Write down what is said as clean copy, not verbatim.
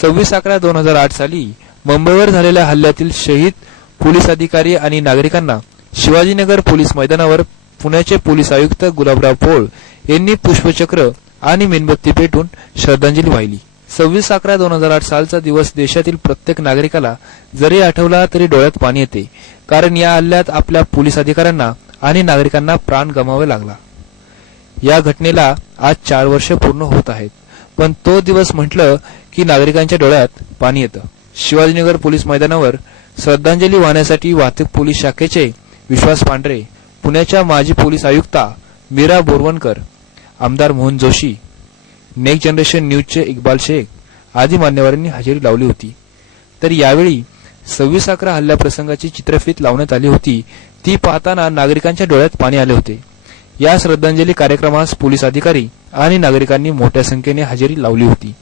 26/11/2008 साली मुंबईवर झालेल्या हल्ल्यातील शहीद पोलीस अधिकारी आणि नागरिकांना शिवाजीनगर पोलीस मैदानावर पुण्याचे पोलीस आयुक्त गुलाबराव पोळ यांनी पुष्पचक्र आणि मेणबत्ती पेटून श्रद्धांजली वाहिली। 26/11/2008 सालचा दिवस देशातील प्रत्येक नागरिकाला जरी आठवला तरी डोळ्यात पाणी येते, कारण या हल्ल्यात आपल्या पोलीस अधिकाऱ्यांना आणि नागरिकांना प्राण गमावावे लागला। या घटनेला आज 4 वर्ष पूर्ण होत आहेत, पण तो दिवस म्हटलं की नागरिकांच्या डोळ्यात पाणी येतं। शिवाजीनगर पोलीस मैदानावर श्रद्धांजली वाहण्यासाठी वाहतूक पोलीस शाखेचे विश्वास पांढरे, पुण्याच्या माजी पोलीस आयुक्ता मीरा बोरवणकर, आमदार मोहन जोशी, नेक्स्ट जनरेशन न्यूजचे इक्बाल शेख आदी मान्यवरांनी हजेरी लावली होती। तर यावेळी 26/11 हल्ल्याप्रसंगाची चित्रफीत लावण्यात आली होती, ती पाहताना नागरिकांच्या डोळ्यात पाणी आले होते। या श्रद्धांजली कार्यक्रमास पोलीस अधिकारी आणि नागरिकांनी मोठ्या संख्येने हजेरी लावली होती।